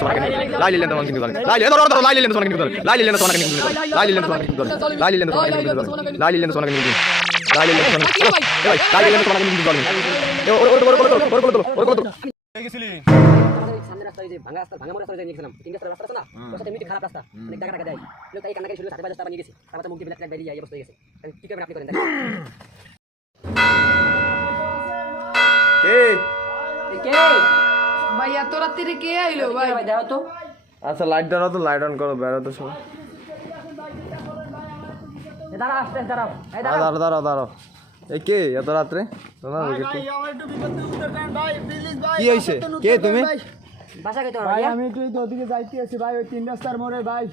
সোনাকে লাই লিলেন তোমাকে কিন্তু লাই ধরো ধরো লাই লিলেন সোনাকে কিন্তু লাই লিলেন সোনাকে কিন্তু লাই লিলেন সোনাকে কিন্তু লাই লিলেন সোনাকে কিন্তু লাই লিলেন সোনাকে কিন্তু লাই লিলেন সোনাকে কিন্তু ভাই লাই লিলেন সোনাকে কিন্তু বল ওর গেছিলি সামনে রাস্তা যে ভাঙা রাস্তা ভাঙা রাস্তা নিয়েছিলাম তিন রাস্তা রাস্তা না ওটা এমনি খারাপ রাস্তা অনেক টাকা টাকা দেয় লোক এই কান্নাকাটি শুরু 5:30 টাকা নিয়ে গেছে তারপর মুখ দিয়ে ব্ল্যাক বাইরে এই অবস্থা হয়ে গেছে কি করবেন আপনি করেন কে ভাই এত রাত্রে কে আইলো ভাই দাও তো আচ্ছা লাইট দাও তো লাইট অন করো বেরো তো সব দাঁড়াও আস্তে দাঁড়াও এই দাঁড়াও দাঁড়াও দাঁড়াও এই কে এত রাত্রে কি হইছে কে তুমি বাসা কইতে ভাই আমি একটু ওদিকে যাইতে আছি ভাই ওই তিন রাস্তার মোড়ে ভাই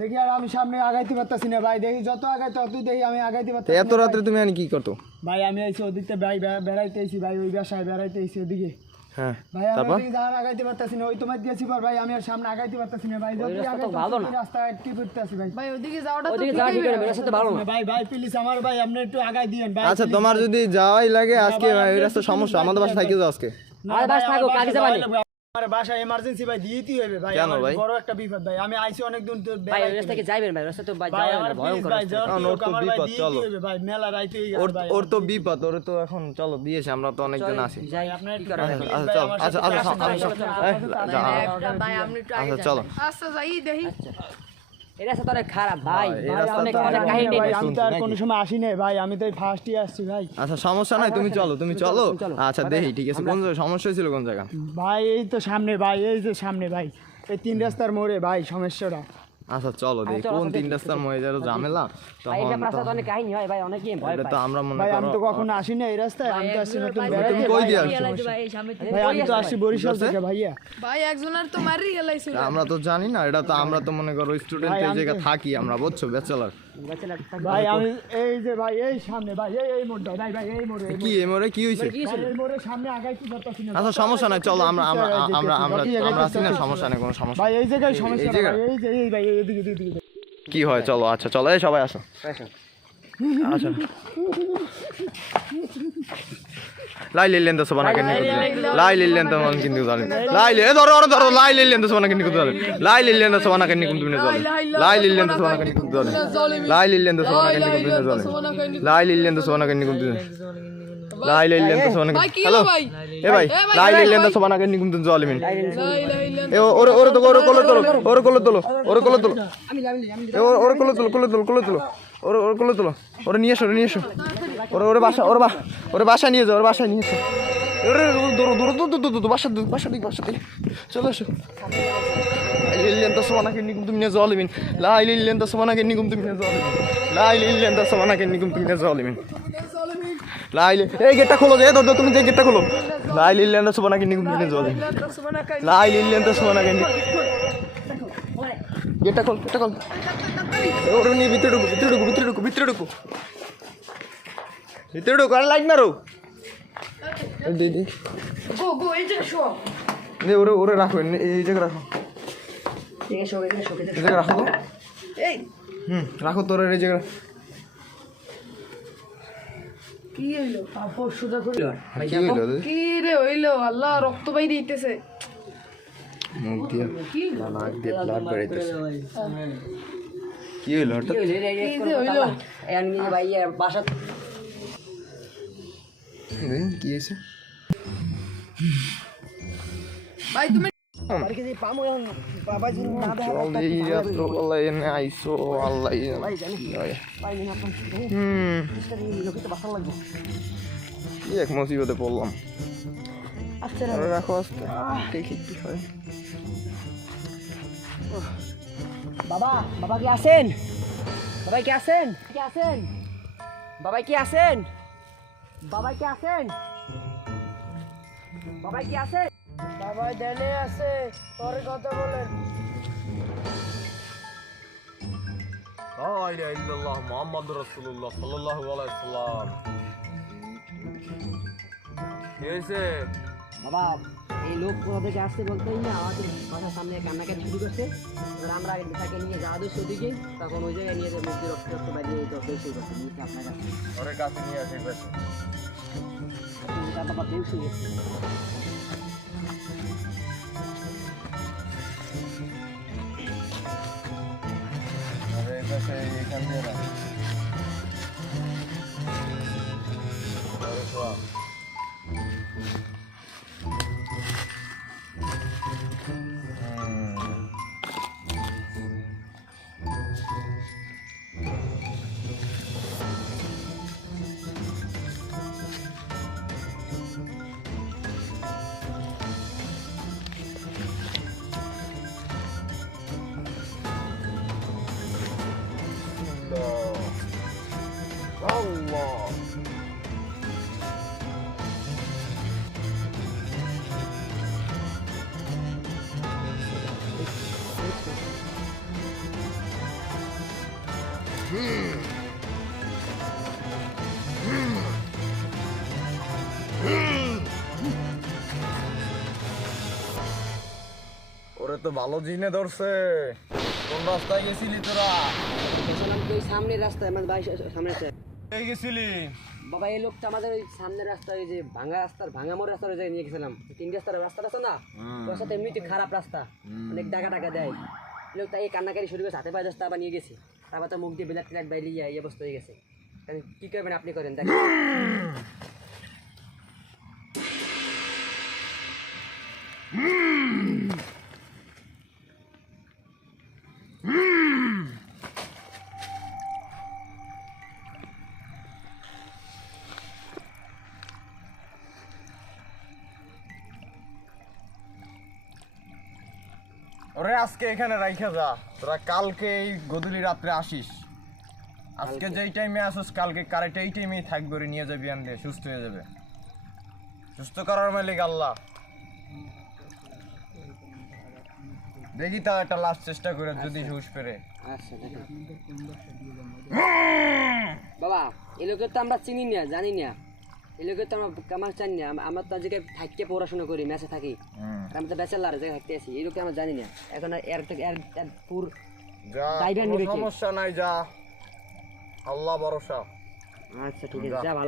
দেখি আর আমি সামনে আগাইতে পারতাছি না ভাই দেখি যত আগাই তত দেখি আমি আগাইতে পারতাছি এত রাত্রে তুমি আনি কি করতো ভাই আমি আইছি ওদিকে ভাই বেড়াইতে আইছি ভাই ওই বাসায় বেড়াইতে আইছি ওদিকে হ্যাঁ ভাই আমি ওদিকে যাওয়ার আগাইতে পারতাছি না ওই তোমার দিয়েছি পর ভাই আমি আর সামনে আগাইতে পারতাছি না ভাই যত আগাই ভালো না রাস্তা আটকে পড়তাছি ভাই ভাই ওদিকে যাওয়াটা তো ওদিকে যাওয়া ঠিক হবে রাস্তা তো ভালো না ভাই ভাই প্লিজ আমার ভাই আপনি একটু আগাই দিয়েন ভাই আচ্ছা তোমার যদি যাওয়াই লাগে আজকে ওই রাস্তা সমস্যা আমাদের বাসা থাকি যাও আজকে আর বাস থাকো কাকে যাবানি আমার বাসা এমার্জেন্সি ভাই দিতেই হবে ভাই কেন ভাই? বড় একটা বিপদ ভাই আমি আইছি অনেক দূর ভাই ওই রাস্তা থেকে যাবেন ভাই রাস্তা তো ভাই যাওয়া আমার ভয় প্লিজ করে ভাই যত ওর তো আমার ভাই বিপদ, দিতেই চলো। হবে ভাই মেলা রাইতে হয়ে ওর গেছে ভাই ওর তো বিপদ ওর তো এখন চলো দিয়েছে আমরা তো অনেকজন আছি যাই আপনার কি একটু করা ভাই, আচ্ছা চলো আমার আচ্ছা সাথে আচ্ছা ভাই আপনি একটু আগে আচ্ছা চলো আচ্ছা যাই দেখি এই রাস্তা তো অনেক খারাপ ভাই এই ভাই রাস্তা অনেক তো অনেক আমি- কাহিনী ভাই আমি তো আর নাকি? কোনো সময় আসি নাই ভাই আমি তো এই ফার্স্টই আসছি ভাই আচ্ছা সমস্যা নাই তুমি চলো আচ্ছা দেখি ঠিক আছে কোন জায়গায় সমস্যা হয়েছিল কোন জায়গা ভাই এই তো সামনে ভাই এই যে সামনে ভাই এই তিন রাস্তার মোড়ে ভাই সমস্যাটা আচ্ছা চলো দেখি কোন তিন রাস্তার মধ্যে যারো ঝামেলা ভাই তখন এটা রাস্তা তো অনেক কাহিনী হয় ভাই অনেকই ভয় এটা পায় তো আমরা মনে ভাই আমি তো করো কখনো আসি না এই রাস্তায় আমি তো আসছি নতুন তুমি বেড়াইতে কই ভাই। দিয়ে আসছো ভাই আমি তো আসছি বরিশাল থেকে ভাইয়া ভাই একজনের তো মারি গেলাইছিল আমরা তো জানি না এটা তো আমরা তো মনে করো স্টুডেন্ট ভাই, এই আমি জায়গা তো- থাকি আমরা বুঝছো ব্যাচেলর ভাই আমি এই যে ভাই এই সামনে ভাই এই মোড়টা ভাই ভাই এই মোড়ে কি এমরে কি হইছে ভাই, এই মোড়ের সামনে আগাইতে পারতাছি না আচ্ছা সমস্যা নাই চলো আমরা আমরা আমরা আমরা আমরা আছি না সমস্যা নেই কোনো সমস্যা ভাই এই জায়গায় এই সমস্যা জায়গা? ভাই এই যে এই ভাই এদিকে এদিকে কি হয় চলো আচ্ছা চলো এই সবাই আসো আচ্ছা লাই লিলেন তো সবানা কেন লাই লিলেন তো মান কিন্তু জানি লাই লে ধরো ধরো লাই লিলেন তো সবানা কেন কিন্তু জানি লাই লিলেন তো সবানা কেন কিন্তু জানি লাই লিলেন তো সবানা কেন কিন্তু জানি লাই লিলেন তো সবানা কেন কিন্তু জানি লাই লিলেন তো সবানা কেন কিন্তু লাই লিলেন তো সবানা ভাই কি হ্যালো ভাই এ ভাই লাই লিলেন তো সবানা কেন কিন্তু জালিমিন লা ইলাহা ইল্লাল্লাহ এ ওরে ওরে তো ওরে কোলে তোলো ওরে কোলে তোলো ওরে কোলে তোলো এ ওরে কোলে তোলো কোলে তোলো ওরে ওরে কোলে তোলো ওরে নিয়ে এসো ওরে ওরে বাসা ওরে বাসা নিয়ে যাও ওরে বাসায় নিয়ে এসো ওরে দূর দূর দূর দূর দূর বাসা দিক চলো এসো লাইলিলেন তো সোনা কে নিকুম তুমি জালিমিন লাইলিলেন তো সোনা কে নিকুম তুমি জালিমিন লাইলিলেন তো সোনা কে নিকুম তুমি জালিমিন লাইলে এই গেটটা খোলো যে ধর তুমি যে গেটটা খোলো লাইলিলেন তো সোনা কে নিকুম তুমি জালিমিন লাইলিলেন তো সোনা কে গেটটা খোল ওরে নিয়ে ভিতরে ঢুকো আর লাইট মারো দিদি গো এই যে শো ওরে রাখো এই জায়গা রাখো ঠিক আছে ওকে শোকে এই জায়গা রাখো তো এই রাখো তোর এই জায়গা কি হইলো আপর সুদা করে কি হইলো রে? কি রে হইলো আল্লাহ রক্ত বাইরে দিতেছে মুখ দিয়ে নাক দিয়ে ব্লাড বেরোইতেছে কি হইলো হঠাৎ ভাই বাসা কি হয়েছে ভাই তুমি চল এই রাত্রবেলা এনে আইসো আল্লাহ কি এক মুসিবতে পড়লাম আরে রাখো আস্তে দেখি কি হয় বাবা কি আছেন বাবা কি আছেন বাবা কি আছেন বাবা দেনে আছে পরে কথা বলেন লা ইলাহা ইল্লাল্লাহ মুহাম্মাদুর রাসূলুল্লাহ সাল্লাল্লাহু আলাইহি ওয়াসাল্লাম কি হয়েছে বাবা এই লোক কোথা থেকে আসছে বলতেই না আমাদের বাসার সামনে কান্নাকাটি শুরু করছে এবার আমরা তাকে নিয়ে যাওয়া দিচ্ছি ওদিকে তখন ওই জায়গায় নিয়ে মুখ দিয়ে রক্ত বাইরে শুরু করছে নিচে আপনার কাছে ওরে কাছে নিয়ে আসে বেশি তার বাবা বেউস হয়ে গেছে এখান দিয়ে রাখ। Allah. ওরে তো ভালো জিনে ধরছে। কোন রাস্তায় গেছিলি তোরা? গেছিলাম তো ওই সামনের রাস্তায় আমার ভাই সামনে আছে। এই গেছিলি? বাবা এই লোকটা আমাদের ওই সামনের রাস্তায় ওই যে ভাঙা মোড় রাস্তার ওই জায়গায় নিয়ে গেছিলাম। 3 রাস্তার রাস্তা আছে না, ওর সাথে এমনিতে খারাপ রাস্তা, অনেক টাকা দেয়। এই লোকটা এই কান্নাকারি শুরু করেছে, হাতে পায়ে দস্তা আবার নিয়ে গেছে। তারপর তো মুখ দিয়ে ব্ল্যাক ট্ল্যাক বাইরে এই অবস্থা হয়ে গেছে। তাহলে কী করবেন আপনি, করেন দেখেন। ওরে আজকে এখানে রাইখা যা, তোরা কালকে এই গধূলি রাত্রে আসিস। আজকে যেই টাইমে আসিস কালকে কারেক্ট এই টাইমেই থাকবে, ওরে নিয়ে যাবি আনলে সুস্থ হয়ে যাবে। সুস্থ করার মালিক আল্লাহ। দেখি তাও একটা লাস্ট চেষ্টা করে যদি হুশ ফেরে। আচ্ছা দেখেন বাবা, এই লোকের তো আমরা চিনি না, জানি না। এই লোকের তো আমার জানি না। আমরা তো আজকে থাকতে পড়াশোনা করি, ম্যাচে থাকি। আমরা তো ব্যাচেলার জায়গায় থাকতে আছি। এই লোকে আমরা জানি না। এখন এর পুর যা, ড্রাইভার কোনো নেবে কে? সমস্যা নাই, যা, আল্লাহ ভরসা। আচ্ছা ঠিক আছে, যা ভালো।